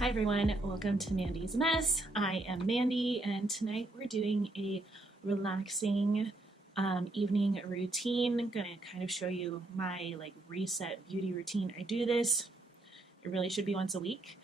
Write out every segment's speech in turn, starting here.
Hi everyone, welcome to Mandy's Mess. I am Mandy and tonight we're doing a relaxing evening routine. I'm gonna kind of show you my reset beauty routine. I do this, it really should be once a week.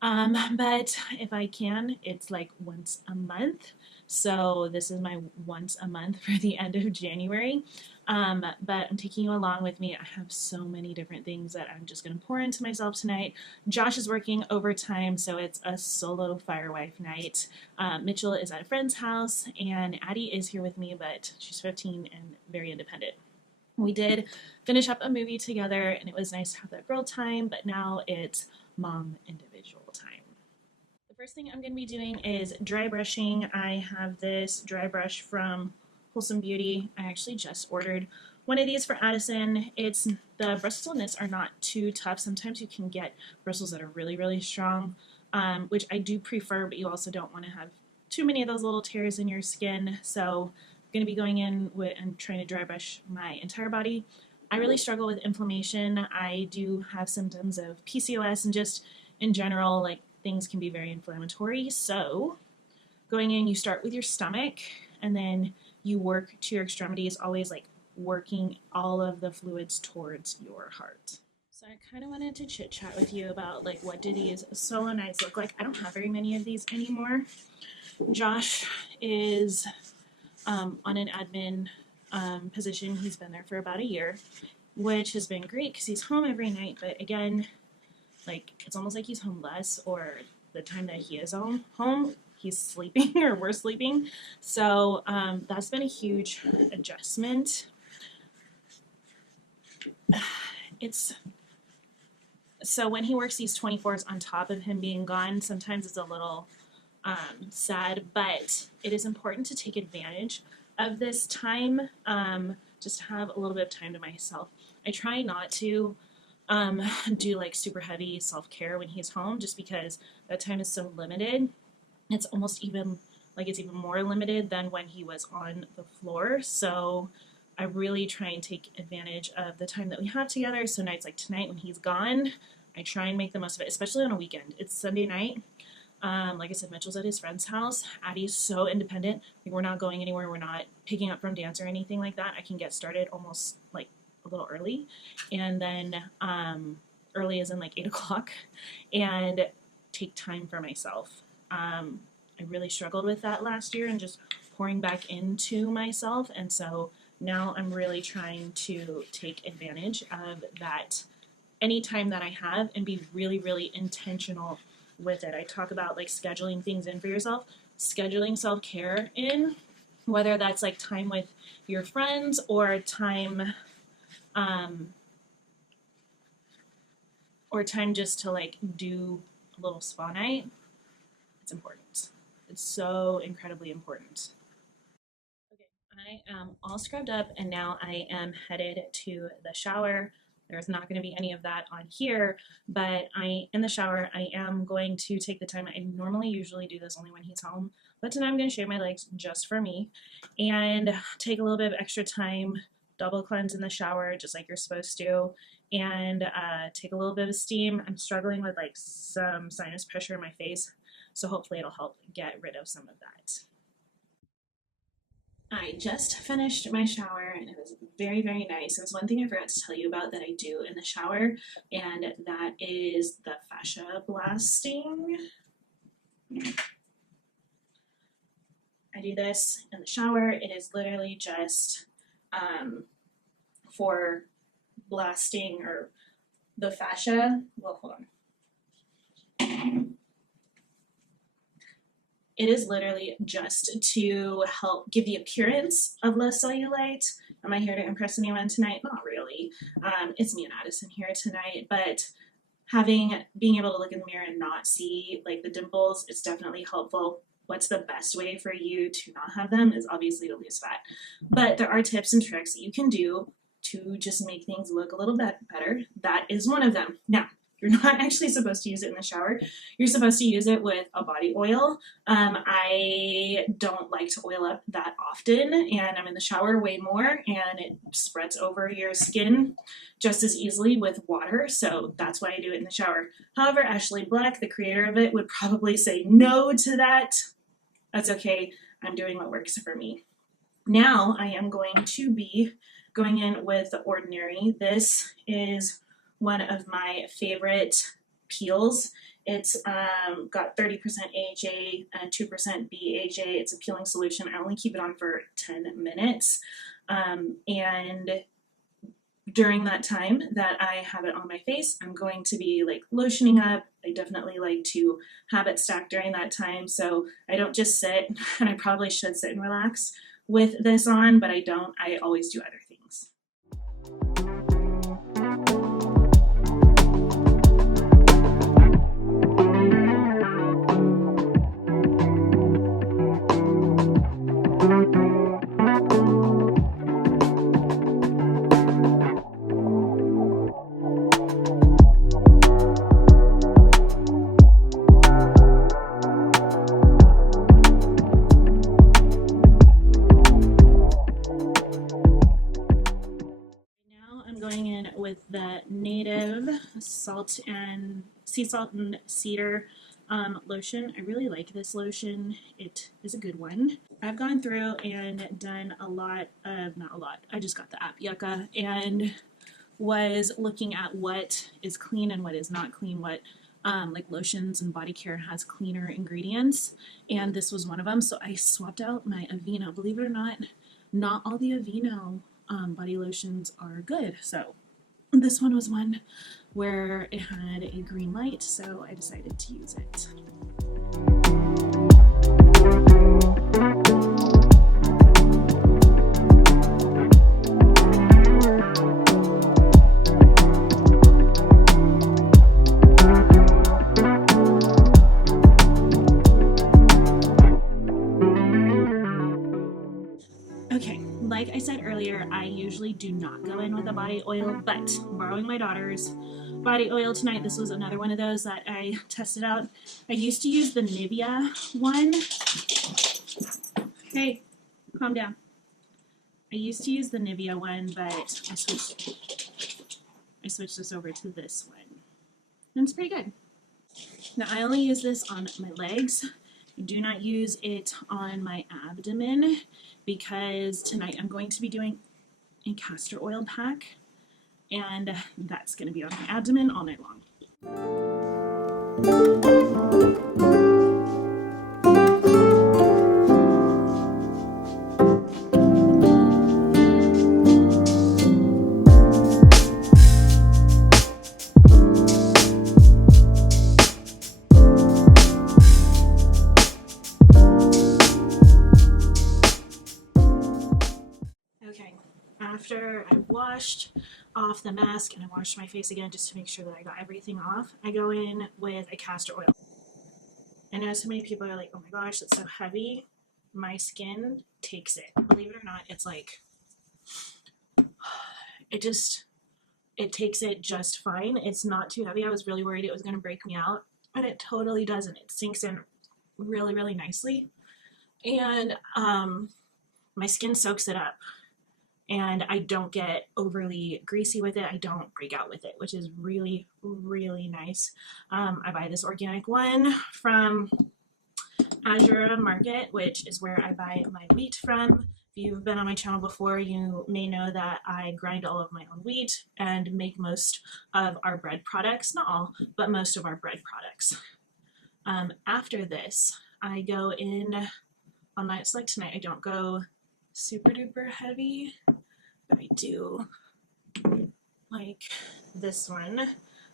But if I can, it's like once a month. So this is my once a month for the end of January. But I'm taking you along with me. I have so many different things that I'm just going to pour into myself tonight. Josh is working overtime, so it's a solo firewife night. Mitchell is at a friend's house, and Addie is here with me, but she's 15 and very independent. We did finish up a movie together, and it was nice to have that girl time, but now it's mom individual time. The first thing I'm going to be doing is dry brushing. I have this dry brush from Wholesome Beauty. I actually just ordered one of these for Addison. The Brussels knits are not too tough. Sometimes you can get bristles that are really, really strong, which I do prefer, but you also don't want to have too many of those little tears in your skin. So I'm going to be going in and trying to dry brush my entire body. I really struggle with inflammation. I do have symptoms of PCOS and just in general, things can be very inflammatory. So going in, you start with your stomach and then you work to your extremities, always working all of the fluids towards your heart. So I kind of wanted to chit chat with you about what do these solonites look like. I don't have very many of these anymore. Josh is on an admin position. He's been there for about a year, which has been great because he's home every night. But again, it's almost like he's home less, or the time that he is home, he's sleeping or we're sleeping. So that's been a huge adjustment. So when he works these 24s on top of him being gone, sometimes it's a little sad, but it is important to take advantage of this time, just to have a little bit of time to myself. I try not to do super heavy self-care when he's home, just because that time is so limited. It's almost even it's even more limited than when he was on the floor. So I really try and take advantage of the time that we have together. So nights like tonight when he's gone, I try and make the most of it, especially on a weekend. It's Sunday night. Like I said, Mitchell's at his friend's house. Addie's so independent. We're not going anywhere. We're not picking up from dance or anything like that. I can get started almost a little early, and then early as in 8 o'clock, and take time for myself. I really struggled with that last year and just pouring back into myself, and so now I'm really trying to take advantage of that any time that I have and be really, really intentional with it. I talk about scheduling things in for yourself, scheduling self-care in, whether that's time with your friends or time just to do a little spa night. It's important. It's so incredibly important. Okay, I am all scrubbed up and now I am headed to the shower. There's not going to be any of that on here, but in the shower, I am going to take the time. I normally usually do this only when he's home, but tonight I'm going to shave my legs just for me and take a little bit of extra time, double cleanse in the shower, just like you're supposed to, and take a little bit of steam. I'm struggling with some sinus pressure in my face, so hopefully it'll help get rid of some of that. I just finished my shower and it was very, very nice. There's one thing I forgot to tell you about that I do in the shower, and that is the fascia blasting. I do this in the shower. It is literally just for blasting or the fascia. Well, hold on. It is literally just to help give the appearance of less cellulite. Am I here to impress anyone tonight? Not really. It's me and Addison here tonight, but being able to look in the mirror and not see the dimples is definitely helpful. What's the best way for you to not have them is obviously to lose fat. But there are tips and tricks that you can do to just make things look a little bit better. That is one of them. Now, you're not actually supposed to use it in the shower. You're supposed to use it with a body oil. I don't like to oil up that often, and I'm in the shower way more, and it spreads over your skin just as easily with water, so that's why I do it in the shower. However, Ashley Black, the creator of it, would probably say no to that. That's okay. I'm doing what works for me. Now I am going to be going in with the Ordinary. This is one of my favorite peels. It's got 30% AHA and 2% BHA. It's a peeling solution. I only keep it on for 10 minutes. And during that time that I have it on my face, I'm going to be like lotioning up. I definitely like to have it stacked during that time, so I don't just sit, and I probably should sit and relax with this on, but I don't. I always do other things. Going in with the Native Salt and Sea Salt and Cedar lotion. I really like this lotion. It is a good one. I've gone through and done a lot of, not a lot, I just got the app Yucca and was looking at what is clean and what is not clean, what like lotions and body care has cleaner ingredients, and this was one of them. So I swapped out my Aveeno. Believe it or not all the Aveeno body lotions are good. So this one was one where it had a green light, so I decided to use it. Okay, like I said earlier, I usually do not go in with a body oil, but borrowing my daughter's body oil tonight, this was another one of those that I tested out. I used to use the Nivea one. Hey, calm down. I used to use the Nivea one, but I switched this over to this one. And it's pretty good. Now I only use this on my legs. I do not use it on my abdomen because tonight I'm going to be doing a castor oil pack, and that's going to be on my abdomen all night long. Okay, after I washed off the mask and I washed my face again just to make sure that I got everything off, I go in with a castor oil. I know so many people are like, oh my gosh, that's so heavy. My skin takes it. Believe it or not, it's like, it takes it just fine. It's not too heavy. I was really worried it was going to break me out, but it totally doesn't. It sinks in really, really nicely. And my skin soaks it up. And I don't get overly greasy with it. I don't break out with it, which is really, really nice. I buy this organic one from Azure Market, which is where I buy my wheat from. If you've been on my channel before, you may know that I grind all of my own wheat and make most of our bread products. Not all, but most of our bread products. After this, I go in on nights like tonight. I don't go super duper heavy, but I do like this one,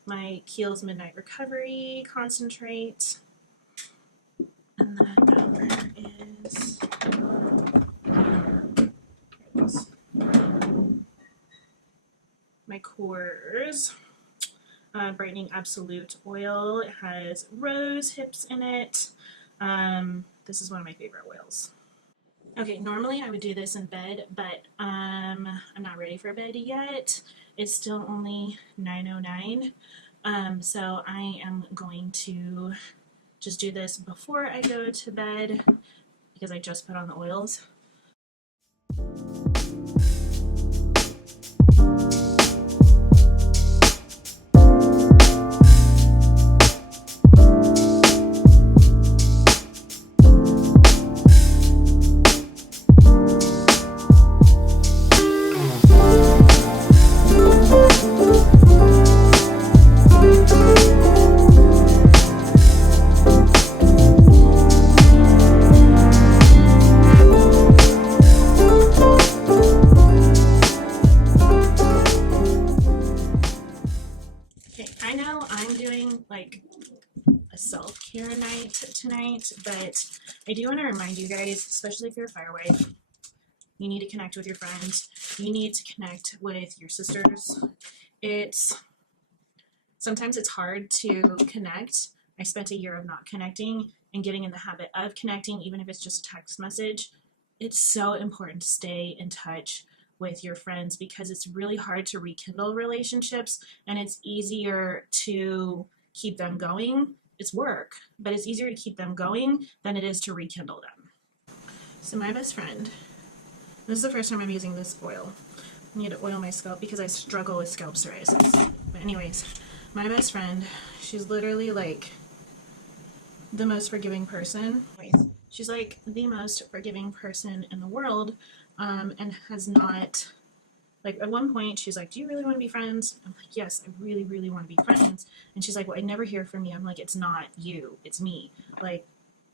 my Kiehl's Midnight Recovery Concentrate, and then there is my Coors Brightening Absolute Oil. It has rose hips in it. This is one of my favorite oils. Okay, normally I would do this in bed, but I'm not ready for bed yet. It's still only 9:09. So I am going to just do this before I go to bed because I just put on the oils. Okay, I know I'm doing like a self-care night tonight, but I do want to remind you guys, especially if you're a firewife, you need to connect with your friends. You need to connect with your sisters. Sometimes it's hard to connect. I spent a year of not connecting and getting in the habit of connecting, even if it's just a text message. It's so important to stay in touch with your friends because it's really hard to rekindle relationships, and it's easier to keep them going. It's work, but it's easier to keep them going than it is to rekindle them. So my best friend, this is the first time I'm using this oil. I need to oil my scalp because I struggle with scalp psoriasis. But anyways, my best friend, she's literally like the most forgiving person. She's like the most forgiving person in the world, and has not, like, at one point she's like, do you really want to be friends? I'm like, yes, I really, really want to be friends. And she's like, well, I never hear from you. I'm like, it's not you, it's me. Like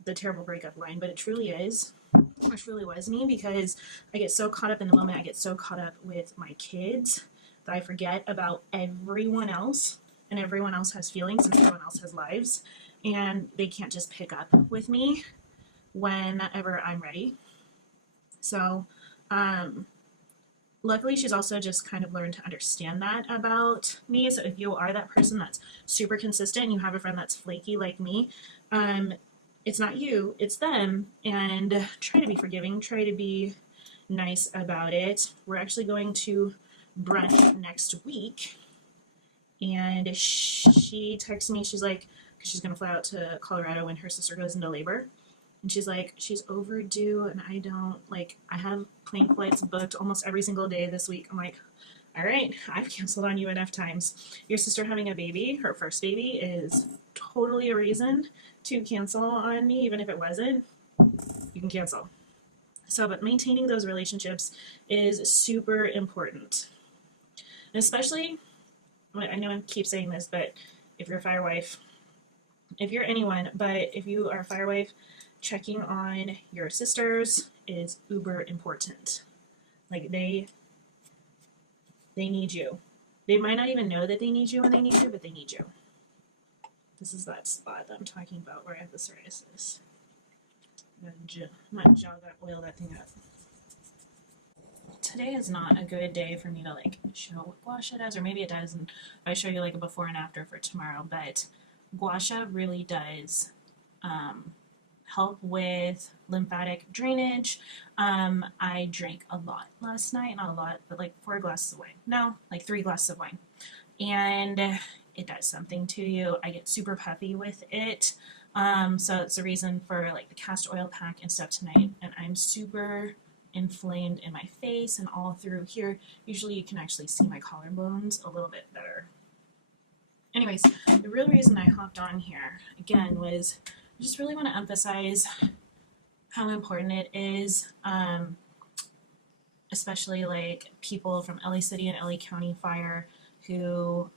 the terrible breakup line, but it truly is. It truly was me because I get so caught up in the moment. I get so caught up with my kids that I forget about everyone else, and everyone else has feelings and everyone else has lives, and they can't just pick up with me whenever I'm ready. So, luckily, she's also just kind of learned to understand that about me. So if you are that person that's super consistent and you have a friend that's flaky like me, it's not you, it's them. And try to be forgiving, try to be nice about it. We're actually going to brunch next week. And she texted me, she's like, because she's going to fly out to Colorado when her sister goes into labor. And she's like, she's overdue, and I have plane flights booked almost every single day this week. I'm like, all right, I've canceled on you enough times. Your sister having a baby, her first baby, is totally a reason to cancel on me, even if it wasn't. You can cancel. So, but maintaining those relationships is super important. And especially, I know I keep saying this, but if you're a firewife, if you're anyone, but if you are a firewife, checking on your sisters is uber important. Like they need you. They might not even know that they need you when they need you, but they need you. This is that spot that I'm talking about where I have the psoriasis. I'm gonna jog that, oil that thing up. Today is not a good day for me to like show what gua sha does, or maybe it does, and I show you like a before and after for tomorrow. But gua sha really does help with lymphatic drainage. I drank a lot last night, not a lot, but like 4 glasses of wine. No, like 3 glasses of wine. And it does something to you. I get super puffy with it. So it's the reason for like the castor oil pack and stuff tonight. And I'm super inflamed in my face and all through here. Usually you can actually see my collarbones a little bit better. Anyways, the real reason I hopped on here again was I just really want to emphasize how important it is, especially like people from LA City and LA County Fire who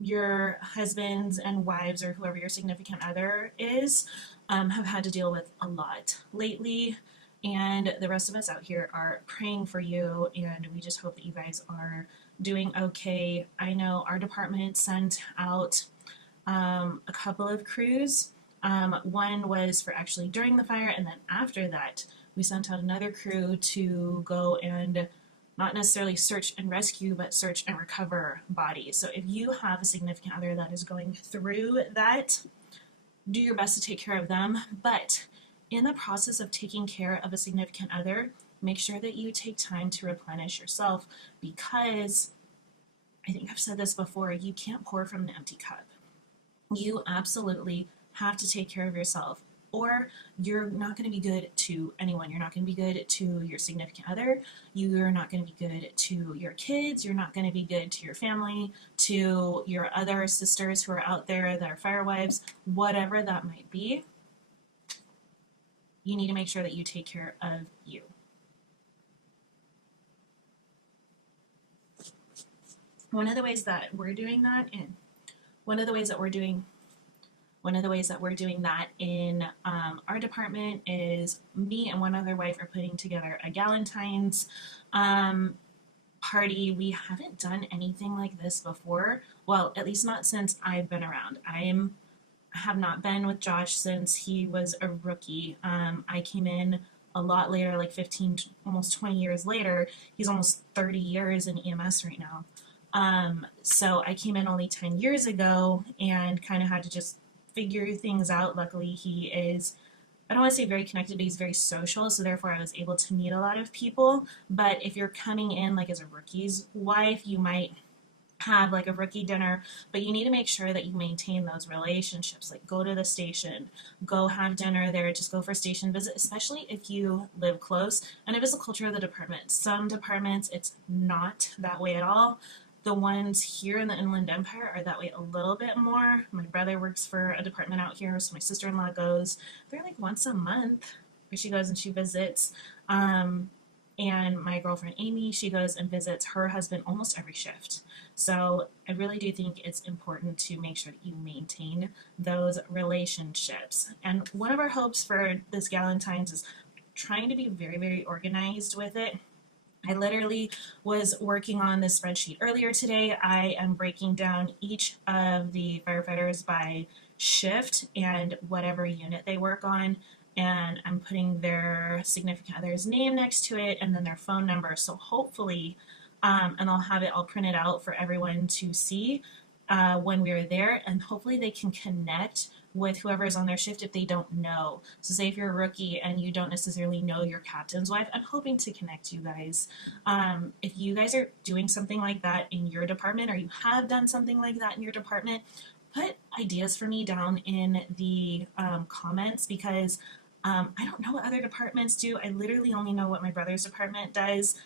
your husbands and wives or whoever your significant other is have had to deal with a lot lately. And the rest of us out here are praying for you, and we just hope that you guys are doing okay. I know our department sent out a couple of crews. One was for actually during the fire, and then after that, we sent out another crew to go and not necessarily search and rescue, but search and recover bodies. So if you have a significant other that is going through that, do your best to take care of them. But in the process of taking care of a significant other, make sure that you take time to replenish yourself, because I think I've said this before, you can't pour from an empty cup. You absolutely have to take care of yourself, or you're not going to be good to anyone. You're not going to be good to your significant other. You're not going to be good to your kids. You're not going to be good to your family, to your other sisters who are out there that are firewives, whatever that might be. You need to make sure that you take care of you. One of the ways that we're doing that in our department is me and one other wife are putting together a Galentine's party. We haven't done anything like this before. Well, at least not since I've been around. I have not been with Josh since he was a rookie. I came in a lot later, like 15, almost 20 years later. He's almost 30 years in EMS right now. So I came in only 10 years ago and kind of had to just figure things out. Luckily, he is, I don't want to say very connected, but he's very social, so therefore I was able to meet a lot of people. But if you're coming in like as a rookie's wife, you might have like a rookie dinner, but you need to make sure that you maintain those relationships. Like go to the station, go have dinner there, just go for station visit, especially if you live close. And it is the culture of the department. Some departments, it's not that way at all. The ones here in the Inland Empire are that way a little bit more. My brother works for a department out here, so my sister-in-law goes. They're like once a month where she goes and she visits. And my girlfriend Amy, she goes and visits her husband almost every shift. So I really do think it's important to make sure that you maintain those relationships. And one of our hopes for this Galentine's is trying to be very, very organized with it. I literally was working on this spreadsheet earlier today. I am breaking down each of the firefighters by shift and whatever unit they work on, and I'm putting their significant other's name next to it and then their phone number. So hopefully, and I'll have it all printed out for everyone to see when we're there, and hopefully they can connect with whoever is on their shift if they don't know. So say if you're a rookie and you don't necessarily know your captain's wife, I'm hoping to connect you guys. If you guys are doing something like that in your department, or you have done something like that in your department, put ideas for me down in the comments, because I don't know what other departments do. I literally only know what my brother's department does.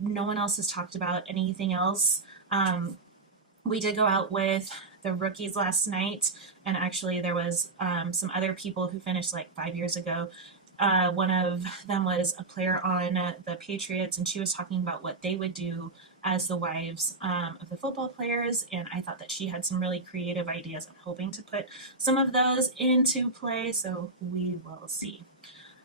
No one else has talked about anything else. We did go out with the rookies last night, and actually there was some other people who finished like 5 years ago. One of them was a player on the Patriots, and she was talking about what they would do as the wives of the football players, and I thought that she had some really creative ideas. I'm hoping to put some of those into play, so we will see.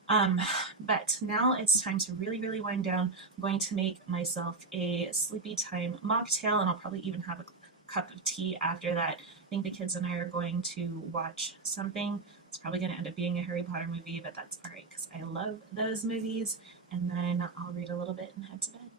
But now it's time to really, really wind down. I'm going to make myself a sleepy time mocktail, and I'll probably even have a cup of tea after that. I think the kids and I are going to watch something. It's probably going to end up being a Harry Potter movie, but that's all right because I love those movies. And then I'll read a little bit and head to bed.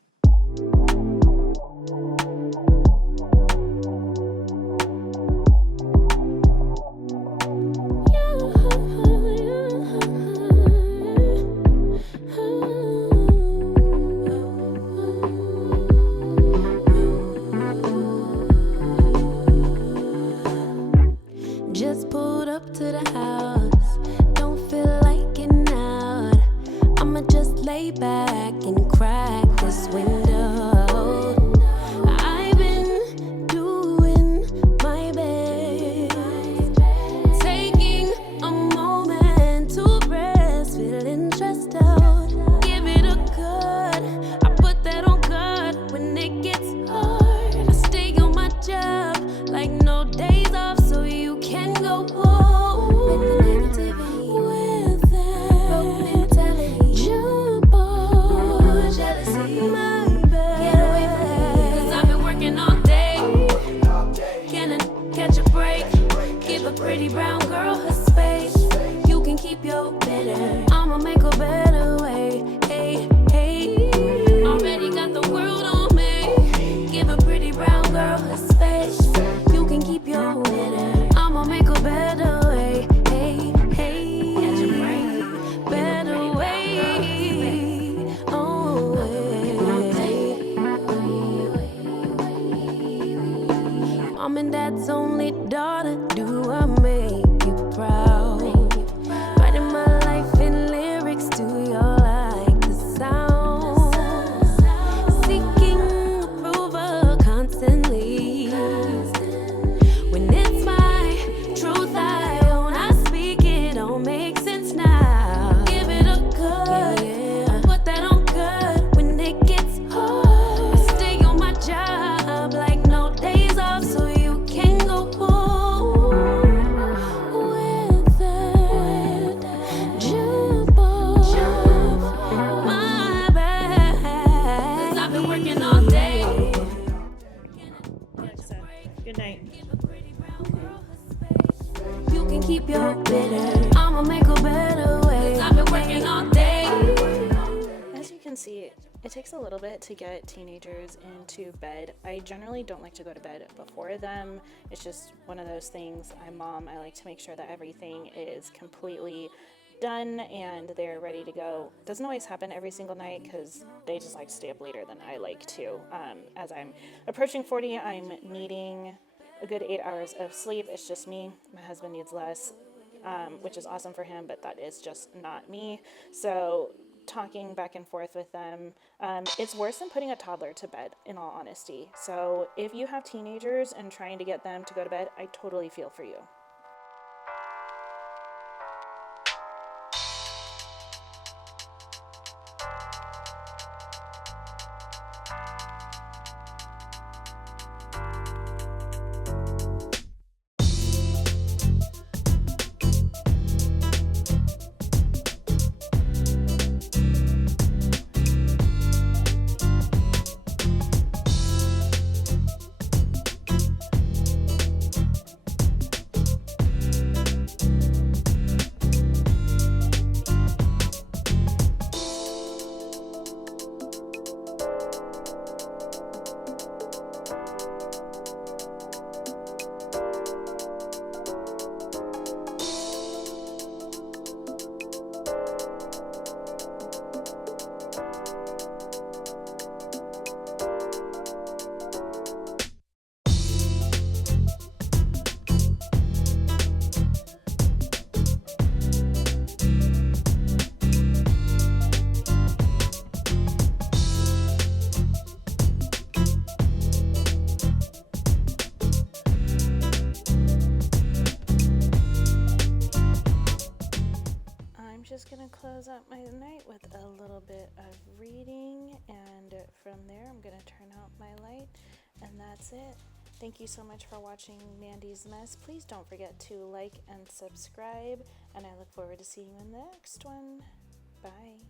Just pulled up to the house, don't feel like getting out. I'ma just lay back and crack this window. I've been doing my best, taking a moment to rest, feeling stressed out. Give it a cut, I put that on God when it gets hard. I stay on my job like no days off, so you can go home with the negativity, with that broke mentality. Jump on jealousy, my bad. Get away from me, 'cause I've been working all day. Can I catch a break? Give a pretty brown girl her space. You can keep your bitter, I'ma make a better way. Hey, hey, already got the world on me. Give a pretty brown girl her space. You can keep your bitter, I'ma make a better way. Hey, hey, catch a break, better way. Oh, way. can keep your bitter. I'ma make a better way. 'Cause I've been working all day. As you can see, it takes a little bit to get teenagers into bed. I generally don't like to go to bed before them. It's just one of those things. I'm mom. I like to make sure that everything is completely done and they're ready to go. Doesn't always happen every single night because they just like to stay up later than I like to. As I'm approaching 40, I'm needing a good 8 hours of sleep. It's just me. My husband needs less, which is awesome for him, but that is just not me. So talking back and forth with them, it's worse than putting a toddler to bed, in all honesty. So if you have teenagers and trying to get them to go to bed, I totally feel for you. Just gonna close out my night with a little bit of reading, and from there I'm gonna turn out my light, and that's it. Thank you so much for watching Mandy's Mess. Please don't forget to like and subscribe, and I look forward to seeing you in the next one. Bye.